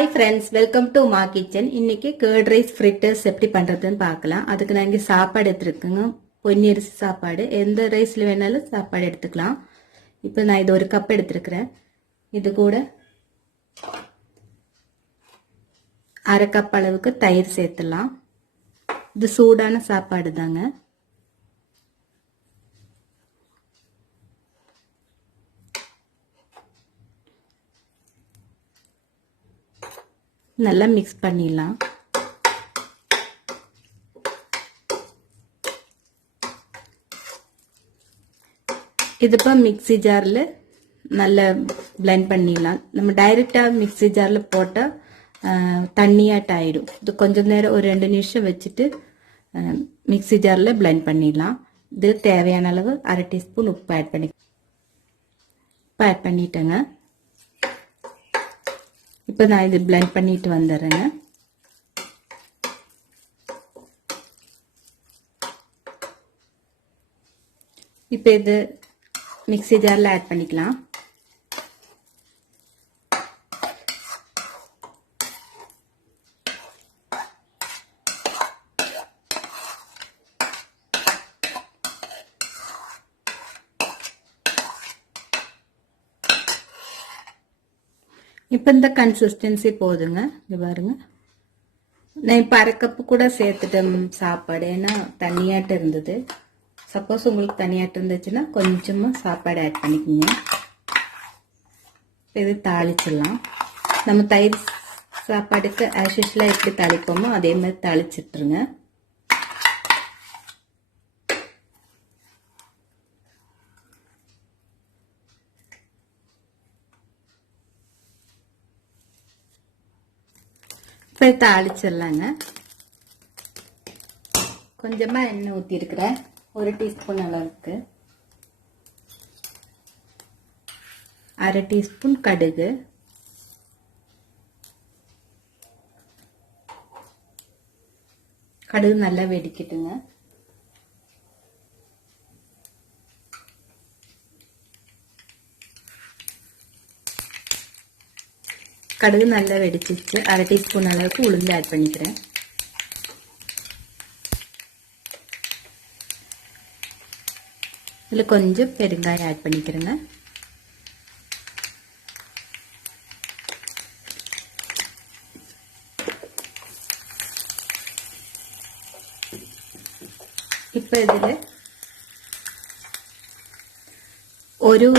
Hi friends, welcome to Ma Kitchen. இன்னைக்கு curd rice fritters எப்படி பண்றதுன்னு பார்க்கலாம். அதுக்கு நான் இங்க சாப்பாடு எடுத்துருக்கேங்க. பொன்னியரிசி சாப்பாடு. எந்த ரைஸ்ல வேணாலும் சாப்பாடு எடுத்துக்கலாம். இப்போ நான் இது ஒரு கப் எடுத்துருக்கேன். இது கூட அரை கப் அளவுக்கு தயிர் சேர்த்துலாம். இது சூடான சாப்பாடு தாங்க. நல்லா மிக்ஸ் பண்ணிடலாம். இதுப்போ மிக்ஸி ஜாரில் நல்லா பிளெண்ட் பண்ணிடலாம். நம்ம டைரெக்டாக மிக்ஸி ஜாரில் போட்டால் தண்ணியாட்ட ஆகிடும். இது கொஞ்சம் நேரம் ஒரு 2 நிமிஷம் வச்சுட்டு மிக்ஸி ஜாரில் பிளெண்ட் பண்ணிடலாம். இது தேவையான அளவு அரை டீஸ்பூன் உப்பு ஆட் பண்ணிட்டேங்க. இப்போ நான் இது பிளெண்ட் பண்ணிட்டு வந்துடுறேங்க. இப்போ இது மிக்ஸி ஜாரில் ஆட் பண்ணிக்கலாம். இப்போ இந்த கன்சிஸ்டன்சி போதுங்க. இது பாருங்க, நான் இப்போ அரை கப்பு கூட சேர்த்துட்டேன் சாப்பாடு. ஏன்னா தண்ணியாட்டு இருந்தது. சப்போஸ் உங்களுக்கு தனியாட்டு இருந்துச்சுன்னா கொஞ்சமாக சாப்பாடு ஆட் பண்ணிக்கோங்க. இது தாளிச்சிடலாம். நம்ம தயிர் சாப்பாடுக்கு ஆஸ் யூஷுவலாக எப்படி தாளிப்போமோ அதே மாதிரி தாளிச்சிட்ருங்க. இப்போ தாளிச்சிடலாங்க. கொஞ்சமாக எண்ணெய் ஊற்றிருக்கிறேன், 1 டீஸ்பூன் அளவுக்கு. அரை டீஸ்பூன் கடுகு, கடுகு நல்லா வெடிக்கட்டுங்க. கடுகு நல்லா வெடிச்சிச்சு. அரை டீஸ்பூன் அளவுக்கு உளுந்து ஆட் பண்ணிக்கிறேன். இதில் கொஞ்சம் பெருங்காயம் ஆட் பண்ணிக்கிறேங்க. இப்போ இதில் ஒரு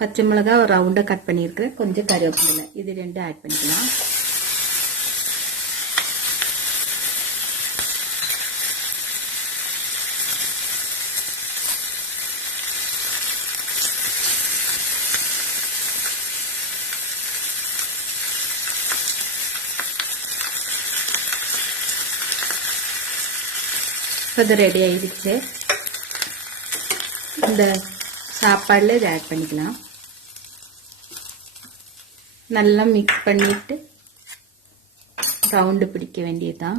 பச்சை மிளகா ஒரு ரவுண்டா கட் பண்ணியிருக்கிறேன், கொஞ்சம் கருவேப்பிலை, இது 2 ஆட் பண்ணிக்கலாம். இப்போ இது ரெடி ஆயிடுச்சு. இந்த சாப்பாடில் இதை ஆட் பண்ணிக்கலாம். நல்லா மிக்ஸ் பண்ணிட்டு ரவுண்டு பிடிக்க வேண்டியதுதான்.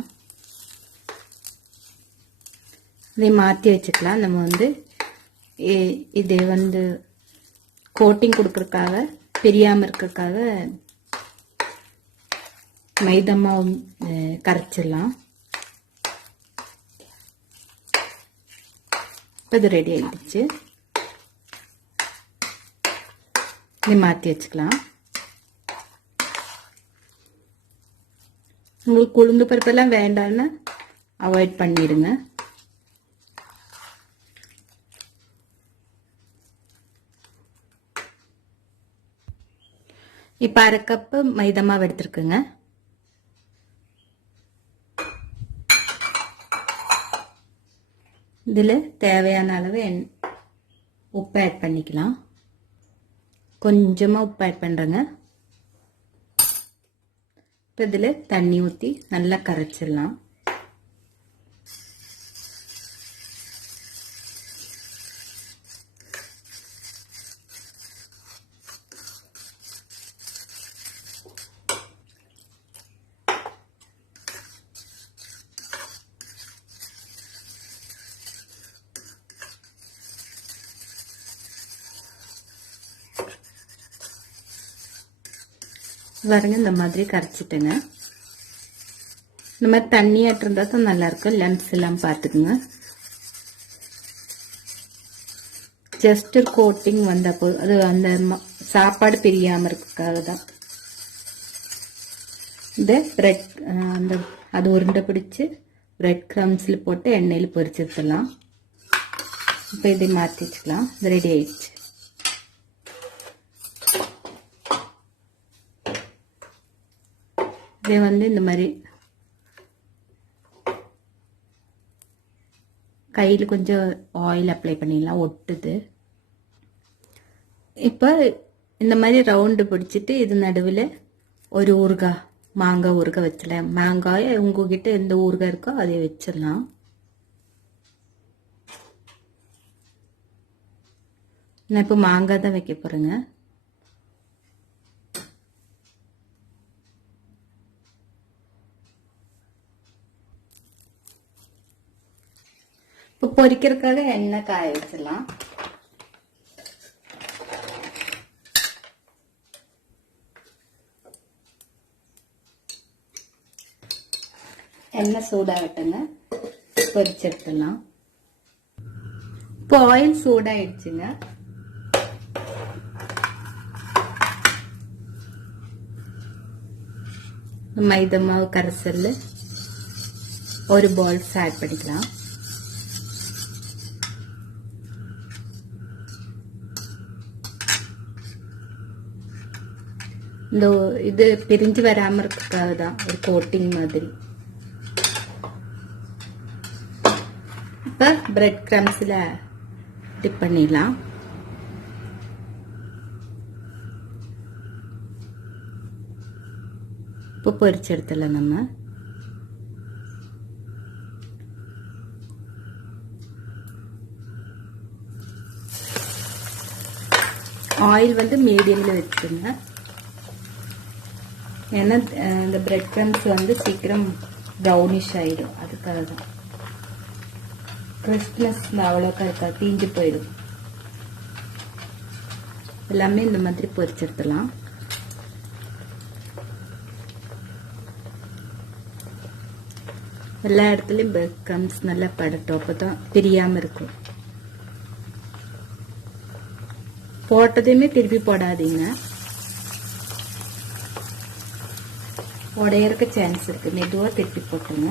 இதை மாற்றி வச்சுக்கலாம். நம்ம இது கோட்டிங் கொடுக்கறதுக்காக, பிரியாமல் இருக்கிறதுக்காக மைதா மாவு கரைச்சிடலாம். இப்போ இது ரெடி ஆயிடுச்சு. இதை மாற்றி வச்சுக்கலாம். உங்களுக்கு உளுந்து பருப்பெல்லாம் வேண்டாம்னு அவாய்ட் பண்ணிடுங்க. இப்போ அரை கப்பு மைதா மாவு எடுத்துருக்குங்க. இதில் தேவையான அளவு உப்பு ஆட் பண்ணிக்கலாம். கொஞ்சமாக உப்பு ஆட் பண்ணுறேங்க. இப்போ இதில் தண்ணி ஊற்றி நல்லா கரைச்சிடலாம். பாருங்க இந்த மாதிரி கரைச்சிட்டுங்க. இந்த மாதிரி தண்ணியாட்டு இருந்தா தான் நல்லா இருக்கும். லம்ப்ஸ் எல்லாம் பார்த்துக்குங்க. ஜஸ்ட் ஒரு கோட்டிங் வந்தா போதும். அது அந்த சாப்பாடு பிரியாம இருக்கக்காக தான். இந்த பிரெட் அந்த அது உருண்டை பிடிச்சு பிரெட் கிரம்ஸ்ல போட்டு எண்ணெயில் பொரிச்சு எடுத்துடலாம். இப்போ இதை மாற்றி வச்சுக்கலாம். இது ரெடி ஆயிடுச்சு. இதை வந்து இந்த மாதிரி கையில் கொஞ்சம் ஆயில் அப்ளை பண்ணிடலாம், ஒட்டுது. இப்போ இந்த மாதிரி ரவுண்டு பிடிச்சிட்டு இது நடுவில் ஒரு ஊறுகாய், மாங்காய் ஊறுகாய் வச்சிடலாம். மாங்காய் உங்ககிட்ட எந்த ஊறுகாய் இருக்கோ அதை வச்சிடலாம். நான் இப்போ மாங்காய் தான் வைக்க போறேங்க. இப்போ பொரிக்கிறதுக்காக எண்ணெய் காய வச்சிடலாம். எண்ணெய் சூடாகட்டுங்க, பொரிச்சு எடுத்துடலாம். இப்போ ஆயில் சூடாயிடுச்சுங்க. மைதா மாவு கரைசல் ஒரு பால்ஸ் ஆட் பண்ணிக்கலாம். இந்த இது பிரிஞ்சு வராம இருக்கிறதுக்காக தான் ஒரு கோட்டிங் மாதிரி. இப்ப பிரெட் கிரம்ஸ்ல டிப் பண்ணிடலாம். இப்போ பொரிச்சு எடுத்துடலாம். நம்ம ஆயில் வந்து மீடியம்ல வச்சுருங்க. ஏன்னா இந்த பிரெட் கிரம்ஸ் வந்து சீக்கிரம் ப்ரௌனிஷ் ஆயிடும். அதுக்காக தான். கிறிஸ்ப்னஸ் அவ்வளோக்கா இருக்காது, தீஞ்சு போயிடும். எல்லாமே இந்த மாதிரி பொரிச்செடுத்துலாம். எல்லா இடத்துலயும் பிரெட் கிரம்ஸ் நல்லா படட்டும், அப்பதான் பிரியாம இருக்கும். போட்டதையுமே திருப்பி போடாதீங்க, உடையறக்க சான்ஸ் இருக்கு. மெதுவா திருப்பி போட்டுங்க.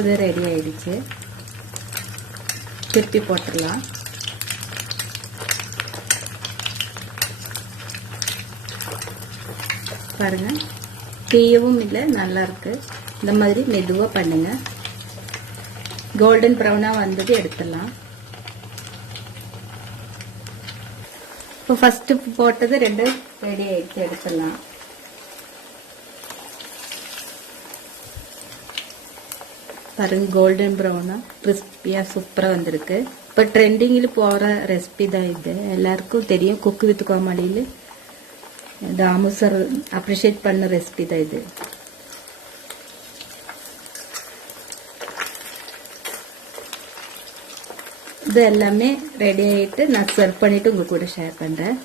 இது ரெடி ஆயிடுச்சு. திருப்பி போட்டுடலாம். பாருங்க, தீயவும் இல்லை, நல்லா இருக்கு. இந்த மாதிரி மெதுவா பண்ணுங்க. கோல்டன் ப்ரௌனா வந்தது எடுத்துடலாம். இப்போ ஃபர்ஸ்ட் போட்டது ரெண்டு ரெடி ஆயிடுச்சு, எடுத்துடலாம். பாருங்க, கோல்டன் ப்ரௌனா கிறிஸ்பியா சூப்பரா வந்திருக்கு. இப்போ ட்ரெண்டிங்கில் போற ரெசிபி தான் இது. எல்லாருக்கும் தெரியும். குக் வித் கோமாளியில் தாமு சார் அப்ரிஷியேட் பண்ண ரெசிபி தான் இது. இது எல்லாமே ரெடி ஆயிட்டு நான் சர்வ் பண்ணிட்டு உங்க கூட ஷேர் பண்றேன்.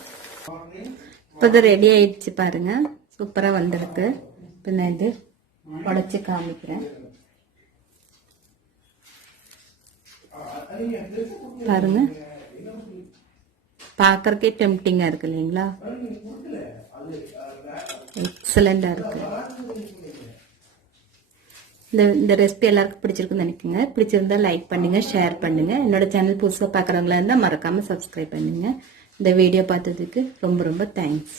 இப்போ இது ரெடி ஆயிடுச்சு. பாருங்க, சூப்பரா வந்திருக்கு. இப்போ நான் இது உடைச்சு காமிக்கிறேன். பாருங்க, பாக்கறதுக்கே டெம்ப்டிங்கா இருக்கு இல்லைங்களா? எக்ஸலண்டா இருக்கு. இந்த ரெசிபி எல்லாருக்கும் பிடிச்சிருக்குன்னு நினைக்குங்க. பிடிச்சிருந்தா லைக் பண்ணுங்க, ஷேர் பண்ணுங்க. என்னோட சேனல் புதுசாக பார்க்குறவங்களா இருந்தால் மறக்காம சப்ஸ்கிரைப் பண்ணுங்க. இந்த வீடியோ பார்த்ததுக்கு ரொம்ப ரொம்ப தேங்க்ஸ்.